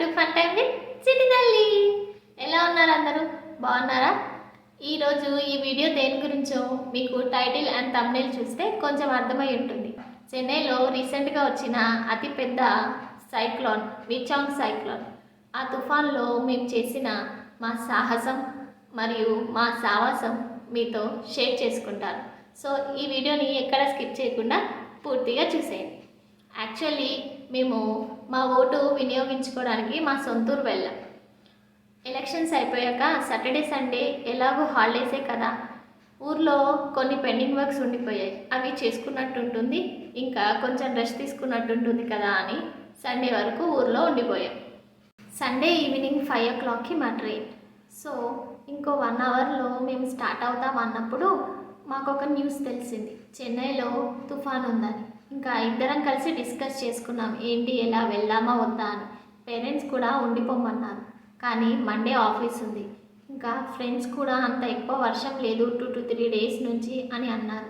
To fun time with city తల్లి. ఎలా ఉన్నారు అందరూ? బాగున్నారా? ఈరోజు ఈ వీడియో దేని గురించో మీకు టైటిల్ అండ్ తమ్నేల్ చూస్తే కొంచెం అర్థమై ఉంటుంది. చెన్నైలో రీసెంట్గా వచ్చిన అతిపెద్ద సైక్లోన్ విచాంగ్ సైక్లోన్. ఆ తుఫాన్లో మేము చేసిన మా సాహసం మరియు మా సాహసం మీతో షేర్ చేసుకుంటాను సో ఈ వీడియోని ఎక్కడ స్కిప్ చేయకుండా పూర్తిగా చూసేయండి. యాక్చువల్లీ మేము మా ఓటు వినియోగించుకోవడానికి మా సొంతూరు వెళ్ళాం. ఎలక్షన్స్ అయిపోయాక సాటర్డే సండే ఎలాగో హాలిడేసే కదా ఊర్లో కొన్ని పెండింగ్ వర్క్స్ ఉండిపోయాయి. అవి చేసుకున్నట్టు ఉంటుంది ఇంకా కొంచెం రెస్ట్ తీసుకున్నట్టు ఉంటుంది కదా అని సండే వరకు ఊర్లో ఉండిపోయాం. సండే ఈవినింగ్ ఫైవ్ ఓ క్లాక్కి మా ట్రైన్. సో ఇంకో వన్ అవర్లో మేము స్టార్ట్ అవుతాం అన్నప్పుడు మాకు ఒక న్యూస్ తెలిసింది. చెన్నైలో తుఫాన్ ఉందని ఇంకా ఇద్దరం కలిసి డిస్కస్ చేసుకున్నాం ఏంటి ఎలా వెళ్దామా వద్దా అని. పేరెంట్స్ కూడా ఉండిపోమన్నారు కానీ మండే ఆఫీస్ ఉంది. ఇంకా ఫ్రెండ్స్ కూడా అంత ఎక్కువ వర్షం లేదు టూ టు త్రీ డేస్ నుంచి అని అన్నారు.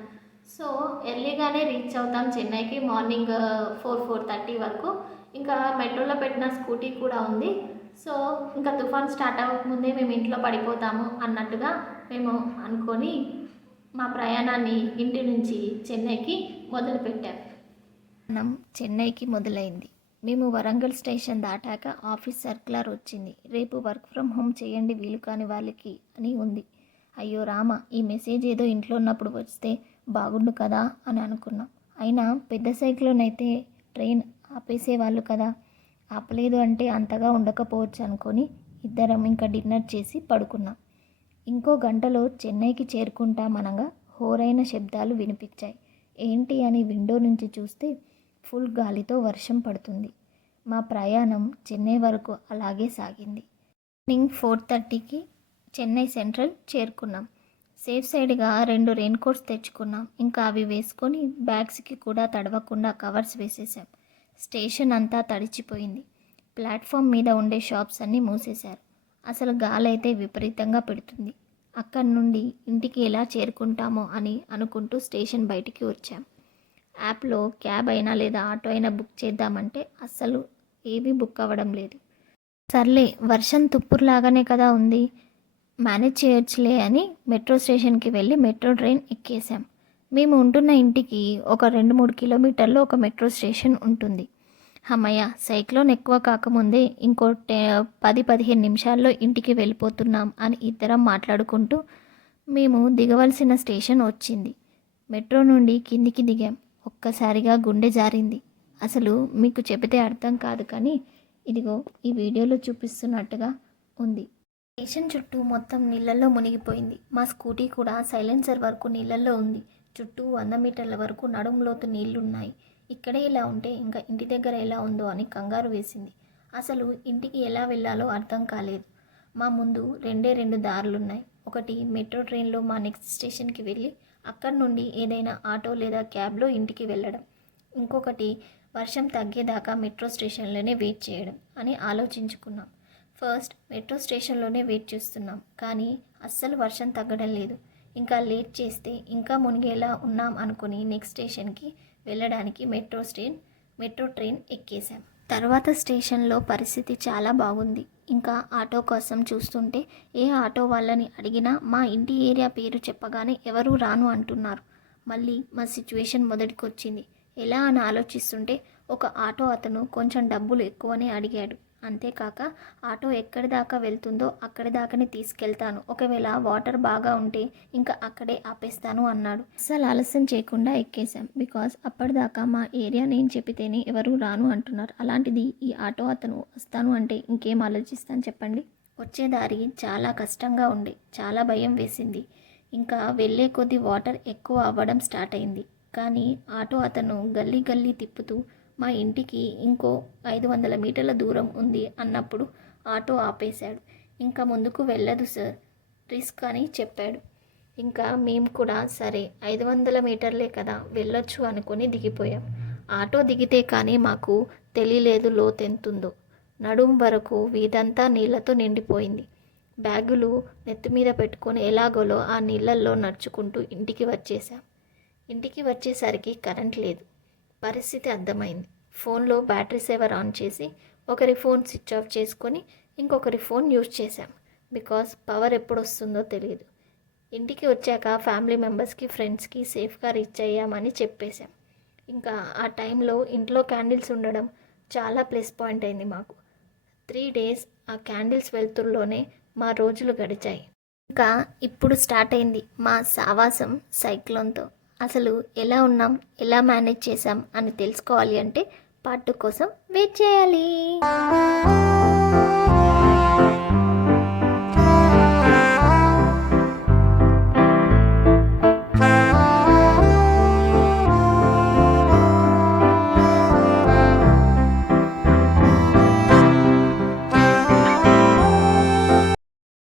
సో ఎర్లీగానే రీచ్ అవుతాం చెన్నైకి మార్నింగ్ ఫోర్ ఫోర్ థర్టీ వరకు. ఇంకా మెట్రోలో పెట్టిన స్కూటీ కూడా ఉంది. సో ఇంకా తుఫాన్ స్టార్ట్ అవ్వకముందే మేము ఇంట్లో పడిపోతాము అన్నట్టుగా మేము అనుకొని మా ప్రయాణాన్ని ఇంటి నుంచి చెన్నైకి మొదలుపెట్టాం. ప్రయాణం చెన్నైకి మొదలైంది. మేము వరంగల్ స్టేషన్ దాటాక ఆఫీస్ సర్క్యులర్ వచ్చింది. రేపు వర్క్ ఫ్రమ్ హోమ్ చేయండి వీలు కాని వాళ్ళకి అని ఉంది. అయ్యో రామ ఈ మెసేజ్ ఏదో ఇంట్లో ఉన్నప్పుడు వస్తే బాగుండు కదా అని అనుకున్నాం. అయినా పెద్ద సైక్లోన్ అయితే ట్రైన్ ఆపేసేవాళ్ళు కదా. ఆపలేదు అంటే అంతగా ఉండకపోవచ్చు అనుకొని ఇద్దరం ఇంకా డిన్నర్ చేసి పడుకున్నాం. ఇంకో గంటలో చెన్నైకి చేరుకుంటామనగా హోరైన శబ్దాలు వినిపించాయి. ఏంటి అని విండో నుంచి చూస్తే ఫుల్ గాలితో వర్షం పడుతుంది. మా ప్రయాణం చెన్నై వరకు అలాగే సాగింది. మార్నింగ్ ఫోర్ థర్టీకి చెన్నై సెంట్రల్ చేరుకున్నాం. సేఫ్ సైడ్గా రెండు రెయిన్ కోట్స్ తెచ్చుకున్నాం. ఇంకా అవి వేసుకొని బ్యాగ్స్కి కూడా తడవకుండా కవర్స్ వేసేసాం స్టేషన్ అంతా తడిచిపోయింది. ప్లాట్ఫామ్ మీద ఉండే షాప్స్ అన్నీ మూసేశారు. అసలు గాలైతే విపరీతంగా పెడుతుంది. అక్కడి నుండి ఇంటికి ఎలా చేరుకుంటామో అని అనుకుంటూ స్టేషన్ బయటికి వచ్చాం. యాప్లో క్యాబ్ అయినా లేదా ఆటో అయినా బుక్ చేద్దామంటే అస్సలు ఏమీ బుక్ అవ్వడం లేదు. సర్లే వర్షం తుప్పురులాగానే కదా ఉంది. మేనేజ్ చేయొచ్చులే అని మెట్రో స్టేషన్కి వెళ్ళి మెట్రో ట్రైన్ ఎక్కేసాం మేము ఉంటున్న ఇంటికి ఒక రెండు మూడు కిలోమీటర్లో ఒక మెట్రో స్టేషన్ ఉంటుంది. అమ్మయ్య సైక్లోన్ ఎక్కువ కాకముందే ఇంకో టే పది పదిహేను నిమిషాల్లో ఇంటికి వెళ్ళిపోతున్నాం అని ఇద్దరం మాట్లాడుకుంటూ మేము దిగవలసిన స్టేషన్ వచ్చింది. మెట్రో నుండి కిందికి దిగాం. ఒక్కసారిగా గుండె జారింది. అసలు మీకు చెబితే అర్థం కాదు కానీ ఇదిగో ఈ వీడియోలో చూపిస్తున్నట్టుగా ఉంది. స్టేషన్ చుట్టూ మొత్తం నీళ్ళల్లో మునిగిపోయింది. మా స్కూటీ కూడా సైలెన్సర్ వరకు నీళ్ళల్లో ఉంది. చుట్టూ వంద మీటర్ల వరకు నడుములోతు నీళ్ళున్నాయి ఇక్కడే ఇలా ఉంటే ఇంకా ఇంటి దగ్గర ఎలా ఉందో అని కంగారు వేసింది. అసలు ఇంటికి ఎలా వెళ్ళాలో అర్థం కాలేదు. మా ముందు రెండే రెండు దారులున్నాయి. ఒకటి మెట్రో ట్రైన్లో మా నెక్స్ట్ స్టేషన్కి వెళ్ళి అక్కడి నుండి ఏదైనా ఆటో లేదా క్యాబ్లో ఇంటికి వెళ్ళడం. ఇంకొకటి వర్షం తగ్గేదాకా మెట్రో స్టేషన్లోనే వెయిట్ చేయడం అని ఆలోచించుకున్నాం. ఫస్ట్ మెట్రో స్టేషన్లోనే వెయిట్ చేస్తున్నాం. కానీ అస్సలు వర్షం తగ్గడం లేదు. ఇంకా లేట్ చేస్తే ఇంకా మునిగేలా ఉన్నాం అనుకుని నెక్స్ట్ స్టేషన్కి వెళ్ళడానికి మెట్రో ట్రైన్ మెట్రో ట్రైన్ ఎక్కేసాం తర్వాత స్టేషన్లో పరిస్థితి చాలా బాగుంది. ఇంకా ఆటో కోసం చూస్తుంటే ఏ ఆటో వాళ్ళని అడిగినా మా ఇంటి ఏరియా పేరు చెప్పగానే ఎవరూ రాను అంటున్నారు. మళ్ళీ మా సిచ్యువేషన్ మొదటికొచ్చింది. ఎలా అని ఆలోచిస్తుంటే ఒక ఆటో అతను కొంచెం డబ్బులు ఎక్కువనే అడిగాడు. అంతేకాక ఆటో ఎక్కడి దాకా వెళ్తుందో అక్కడి దాకానే తీసుకెళ్తాను. ఒకవేళ వాటర్ బాగా ఉంటే ఇంకా అక్కడే ఆపేస్తాను అన్నాడు. అసలు ఆలస్యం చేయకుండా ఎక్కేసాం బికాస్ అప్పటిదాకా మా ఏరియా నేను చెప్పితేనే ఎవరు రాను అంటున్నారు. అలాంటిది ఈ ఆటో అతను వస్తాను అంటే ఇంకేం ఆలోచిస్తాను చెప్పండి? వచ్చే దారి చాలా కష్టంగా ఉండే చాలా భయం వేసింది. ఇంకా వెళ్ళే కొద్ది వాటర్ ఎక్కువ అవ్వడం స్టార్ట్ అయింది. కానీ ఆటో అతను గల్లీ గల్లీ తిప్పుతూ మా ఇంటికి ఇంకో ఐదు వందల మీటర్ల దూరం ఉంది అన్నప్పుడు ఆటో ఆపేశాడు. ఇంకా ముందుకు వెళ్ళదు సార్ రిస్క్ అని చెప్పాడు. ఇంకా మేము కూడా సరే ఐదు వందల మీటర్లే కదా వెళ్ళొచ్చు అనుకుని దిగిపోయాం. ఆటో దిగితే కానీ మాకు తెలియలేదు లోతెంతుందో. నడుం వరకు వీధంతా నీళ్ళతో నిండిపోయింది. బ్యాగులు నెత్తి మీద పెట్టుకొని ఎలాగోలో ఆ నీళ్ళల్లో నడుచుకుంటూ ఇంటికి వచ్చేసాం ఇంటికి వచ్చేసరికి కరెంట్ లేదు. పరిస్థితి అర్థమైంది. ఫోన్లో బ్యాటరీ సేవర్ ఆన్ చేసి ఒకరి ఫోన్ స్విచ్ ఆఫ్ చేసుకొని ఇంకొకరి ఫోన్ యూజ్ చేశాం. బికాస్ పవర్ ఎప్పుడు వస్తుందో తెలియదు ఇంటికి వచ్చాక ఫ్యామిలీ మెంబర్స్కి ఫ్రెండ్స్కి సేఫ్గా రీచ్ అయ్యామని చెప్పేశాం. ఇంకా ఆ టైంలో ఇంట్లో క్యాండిల్స్ ఉండడం చాలా ప్లస్ పాయింట్ అయింది మాకు. త్రీ డేస్ ఆ క్యాండిల్స్ వెలుతురులోనే మా రోజులు గడిచాయి. ఇంకా ఇప్పుడు స్టార్ట్ అయింది మా సావాసం సైక్లోన్తో. అసలు ఎలా ఉన్నాం ఎలా మేనేజ్ చేసాం అని తెలుసుకోవాలి అంటే పార్ట్ కోసం వెయిట్ చేయాలి.